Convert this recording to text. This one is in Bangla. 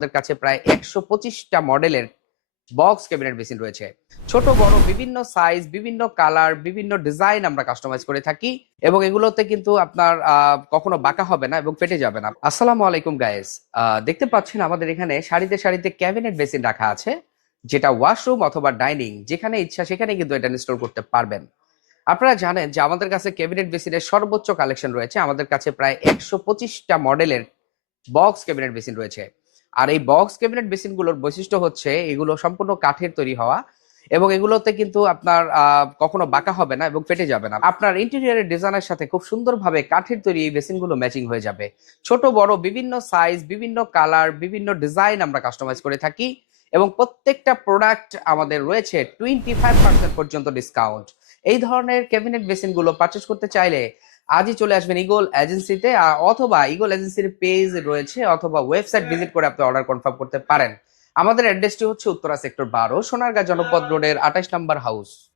আমাদের কাছে প্রায় একশো পঁচিশটা মডেলের বক্স ক্যাবিনেট বেসিন রয়েছে। ছোট, বড়, বিভিন্ন সাইজ বিভিন্ন কালার বিভিন্ন ডিজাইন আমরা কাস্টমাইজ করে থাকি এবং এগুলোতে কিন্তু আপনার কখনো বাঁকা হবে না এবং ফেটে যাবে না। আসসালামু আলাইকুম গাইস দেখতে পাচ্ছেন আমাদের এখানে সারিতে সারিতে ক্যাবিনেট বেসিন রাখা আছে, যেটা ওয়াশরুম অথবা ডাইনিং যেখানে ইচ্ছা সেখানে কিন্তু এটা ইনস্টল করতে পারবেন। আপনারা জানেন যে আমাদের কাছে ক্যাবিনেট বেসিনের সর্বোচ্চ কালেকশন রয়েছে, আমাদের কাছে প্রায় একশো পঁচিশটা মডেলের বক্স ক্যাবিনেট বেসিন রয়েছে। আর এই বক্স ক্যাবিনেট বেসিনগুলোর বৈশিষ্ট্য হচ্ছে এগুলো সম্পূর্ণ কাঠের তৈরি হওয়া এবং এগুলোতে কিন্তু আপনার কখনো বাঁকা হবে না এবং ফেটে যাবে না। আপনার ইন্টেরিয়রের ডিজাইনের সাথে খুব সুন্দরভাবে কাঠের তৈরি এই বেসিনগুলো ম্যাচিং হয়ে যাবে। ছোট, বড়, বিভিন্ন সাইজ বিভিন্ন কালার বিভিন্ন ডিজাইন আমরা কাস্টমাইজ করে থাকি এবং প্রত্যেকটা প্রোডাক্ট আমাদের রয়েছে টোয়েন্টি ফাইভ পার্সেন্ট পর্যন্ত ডিসকাউন্ট এই ধরনের ক্যাবিনেট বেসিনগুলো পারচেস করতে চাইলে আজই চলে আসবেন ইগল এজেন্সিতে অথবা ইগল এজেন্সির পেজ রয়েছে অথবা ওয়েবসাইট ভিজিট করে আপনি অর্ডার কনফার্ম করতে পারেন। আমাদের অ্যাড্রেসটি হচ্ছে উত্তরা সেক্টর বারো সোনারগাঁ জনপদ রোডের আঠাশ নম্বর হাউস।